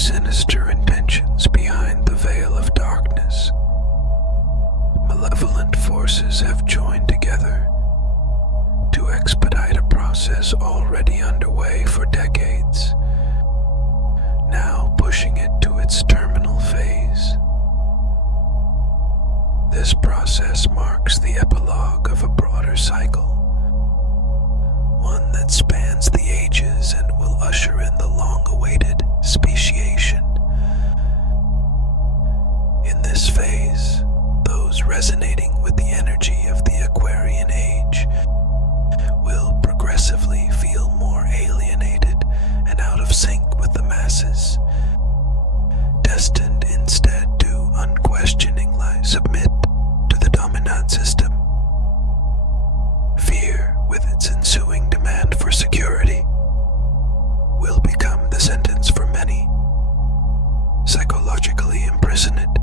sinister intentions behind the veil of darkness. Malevolent forces have joined together to expedite a process already underway for decades, now pushing it to its terminal phase. This process marks the epilogue of a broader cycle, one that spans the ages and will usher in the long-awaited speciation. In this phase, those resonating with the energy of the Aquarian Age will progressively feel more alienated and out of sync with the masses, destined instead to unquestioningly submit to the dominant system. Fear, with its ensuing demand for security, will become the sentence for many, psychologically imprisoned.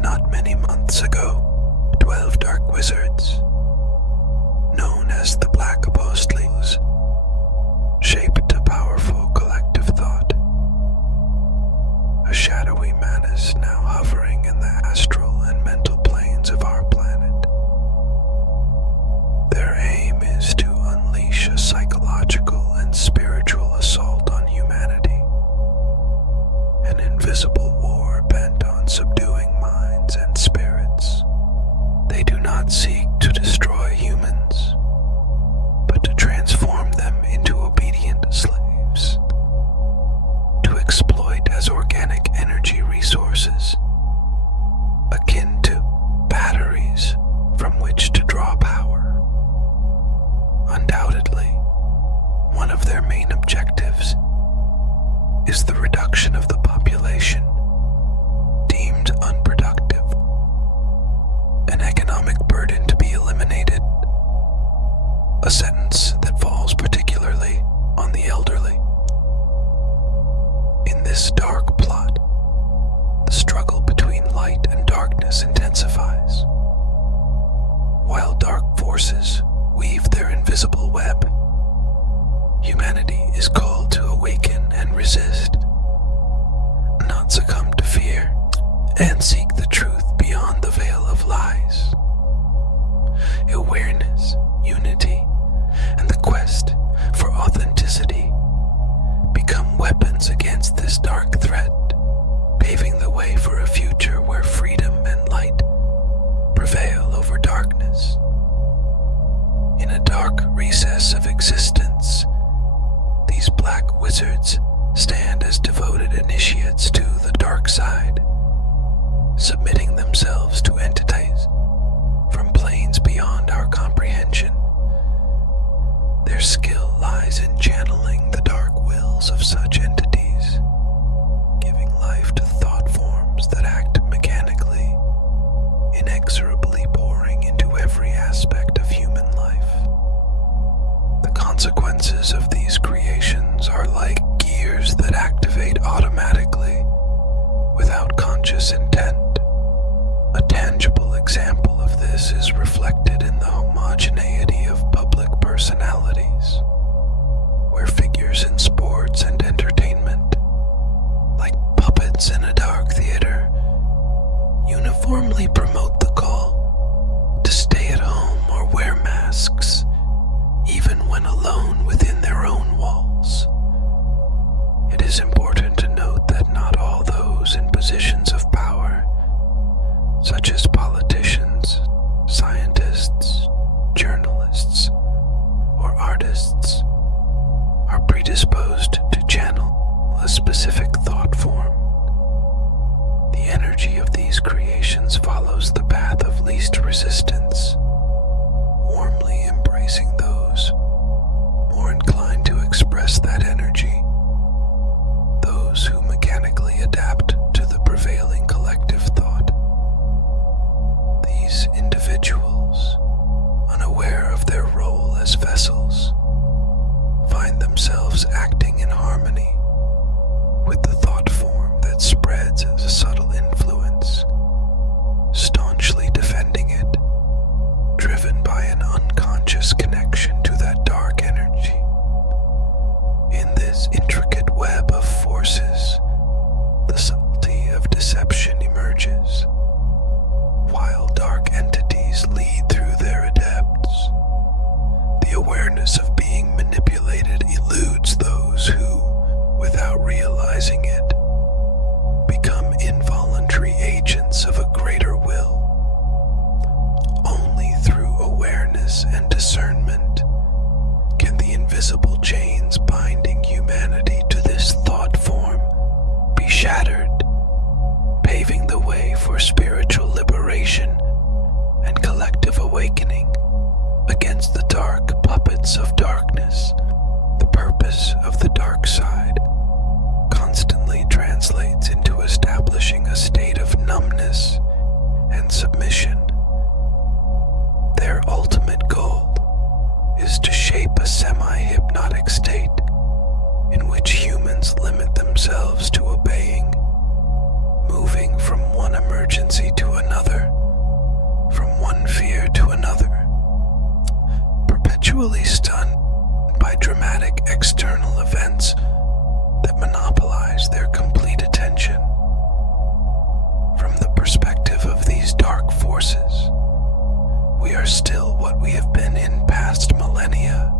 Not many months ago, 12 dark wizards, known as the Black Apostles, shaped a powerful collective thought. A shadowy menace now hovering in the astral and mental planes of our planet. Their aim is to unleash a psychological and spiritual assault on humanity, an invisible war bent on subduing minds and spirits. They do not seek to destroy humans, but to transform them into obedient slaves, to exploit as organic energy resources, akin to batteries from which to draw power. Undoubtedly, one of their main objectives is the reduction of the population deemed unproductive, an economic burden to be eliminated, a sentence that falls particularly on the elderly. In this dark plot, the struggle between light and darkness intensifies. While dark forces weave their invisible web, humanity is called to awaken and resist, not succumb to fear, and seek the truth beyond the veil of lies. Awareness, unity, and the quest for authenticity become weapons against this dark threat, paving the way for a future where freedom and light prevail over darkness. In a dark recess of existence, these black wizards stand as devoted initiates to the dark side, submitting themselves to entities from planes beyond our comprehension. Their skill lies in channeling the dark wills of such entities, giving life to thought forms that act mechanically, inexorably pouring into every aspect of human life. The consequences of these creations are like gears that activate automatically, without conscious intent. A tangible example of this is reflected in the homogeneity of public personalities, where figures in sports and entertainment for spiritual liberation and collective awakening against the dark puppets of darkness. The purpose of the dark side constantly translates into establishing a state of numbness and submission. Their ultimate goal is to shape a semi-hypnotic state in which humans limit themselves to obeying, moving from one emergency to another, from one fear to another, perpetually stunned by dramatic external events that monopolize their complete attention. From the perspective of these dark forces, we are still what we have been in past millennia,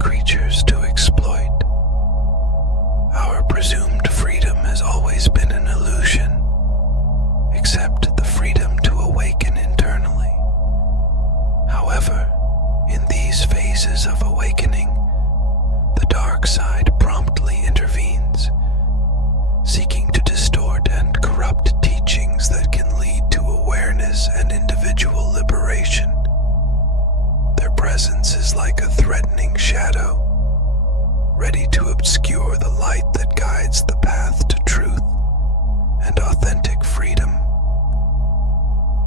creatures to exploit. Our presumed freedom has always been an illusion, except the freedom to awaken internally. However, in these phases of awakening, the dark side promptly intervenes, seeking to distort and corrupt teachings that can lead to awareness and individual liberation. Their presence is like a threatening shadow, ready to obscure the light that guides the path to truth and authentic freedom.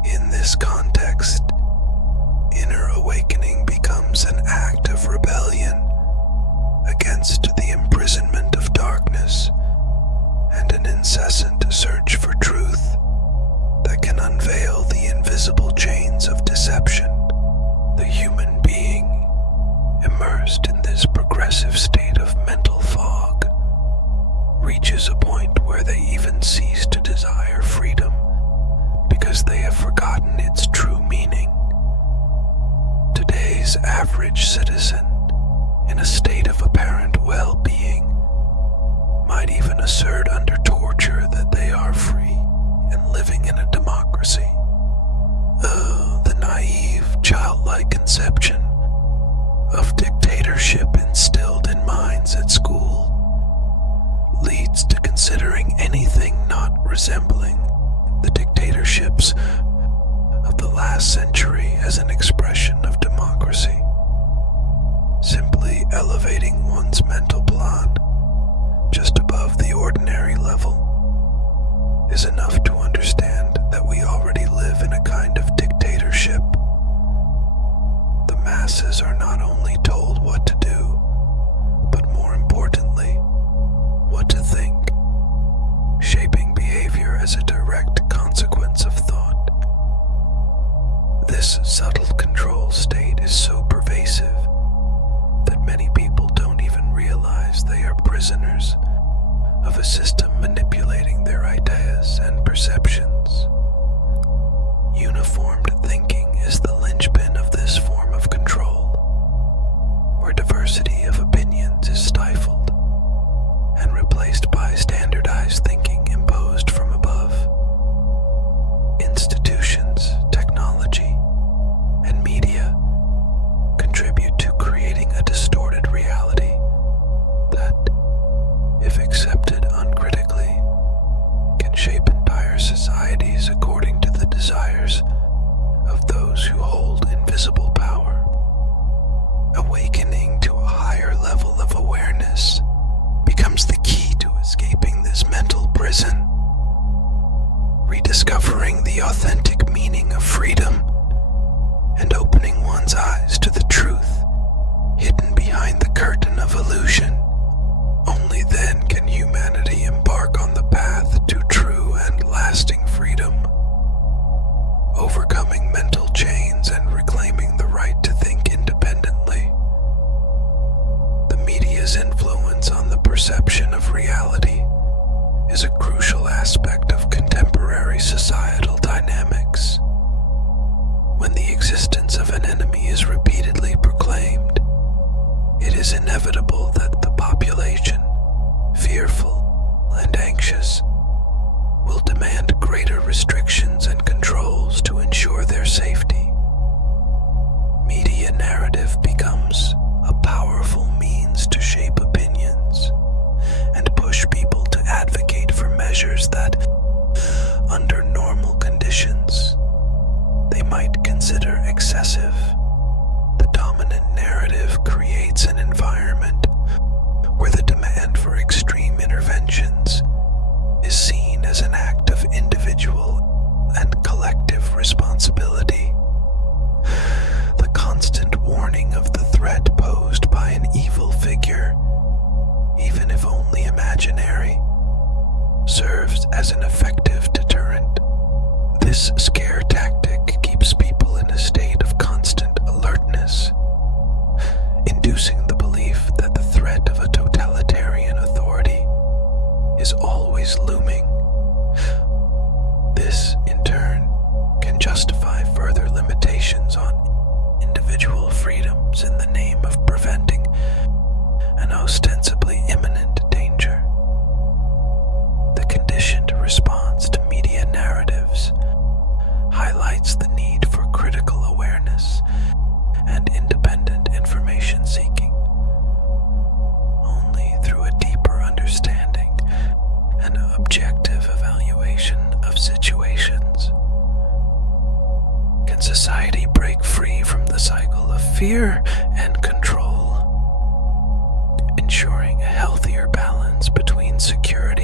In this context, inner awakening becomes an act of rebellion against the imprisonment of darkness and an incessant search for truth that can unveil the invisible chains of deception. The human being, immersed in this progressive state of mental fog, reaches a point where they even cease to desire freedom because they have forgotten its true meaning. Today's average citizen, in a state of apparent well-being, might even assert under torture that they are free and living in a democracy. Oh, the naive, childlike conception of dictatorship instilled in minds at school leads to considering anything not resembling the dictatorships of the last century as an expression of democracy. Simply elevating one's mental plan just above the ordinary level is enough to understand that we already live in a kind of dictatorship. The masses are not only told what to do, but more importantly, what to think, shaping behavior as a direct consequence of thought. This subtle control state is so pervasive that many people don't even realize they are prisoners of a system manipulating their ideas and perceptions. Uniformed thinking is the linchpin of this form of control, where diversity of opinions is stifled and replaced by standardized thinking imposed from above. Institutions, technology, and media contribute to creating a distorted reality that, if accepted uncritically, can shape entire societies according to the desires of those who hold invisible power. Awakening to a higher level of awareness becomes the key to escaping this mental prison, rediscovering the authentic meaning of freedom, and opening one's eyes to the truth hidden behind the curtain of illusion. Only then can humanity embark on the path to true and lasting freedom, overcoming mental chains and reclaiming the right to think independently. The media's influence on the perception of reality is a crucial aspect of contemporary societal dynamics. When the existence of an enemy is repeatedly proclaimed, it is inevitable that the population, fearful and anxious, will demand greater restrictions and controls to ensure their safety. Media narrative becomes a powerful means to shape opinions and push people to advocate for measures that, under as an effective deterrent. This scare tactic keeps people in a state of constant alertness, inducing the belief that the threat of a totalitarian authority is always looming. This, in turn, can justify further limitations on individual freedoms in the name of preventing an ostensibly imminent danger. The conditioned response to media narratives highlights the need for critical awareness and independent information seeking. Only through a deeper understanding and objective evaluation of situations can society break free from the cycle of fear and control, ensuring a healthier balance between security